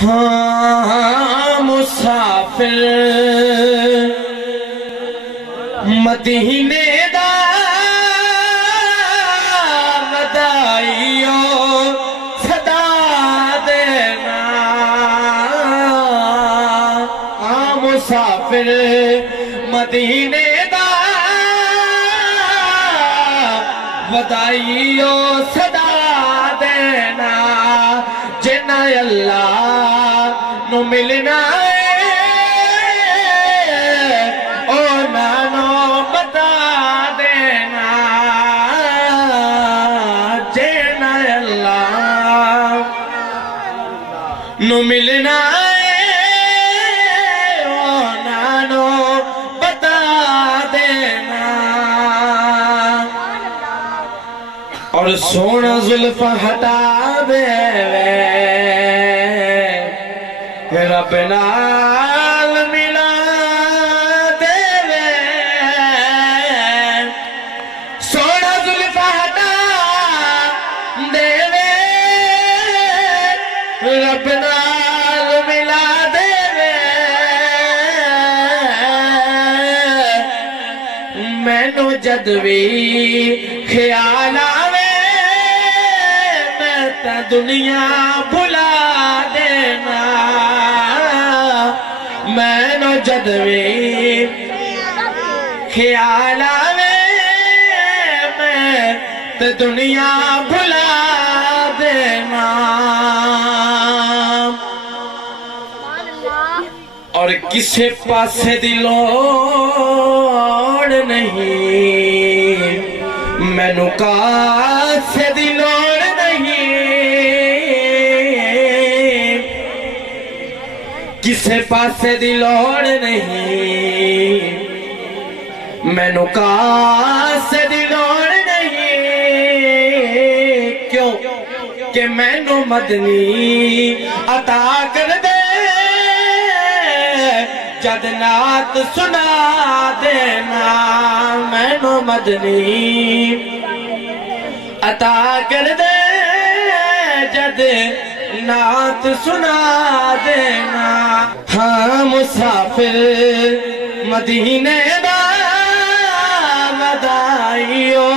ہاں مسافر مدینے دا ودائیو صدا دینا ہاں مسافر مدینے دا ودائیو صدا دینا جنہ اللہ نو ملنا او نانو بتا دینا جنہ اللہ نو ملنا او نانو بتا دینا اور سونا زلف ہٹا دے رب نال ملا دے سونا زلف ہٹا دے رب نال ملا دے مینو جد بھی خیال آوے میں تا دنیا بھلا دینا مینو جد بھی خیال آوے میں تا دنیا بھلا دینا اور کسے پاسے دی لوڑ نہیں مینو کاسے دی لوڑ نہیں کسے پاسے دی لوڑ نہیں مینو کاسے دی لوڑ نہیں کیوں کہ مینو مدنی عطا کر دے جد نعت سنا دینا مینو مدنی عطا کر دے جد نعت سنا دینا ہاں مسافر مدینے دا ودائیو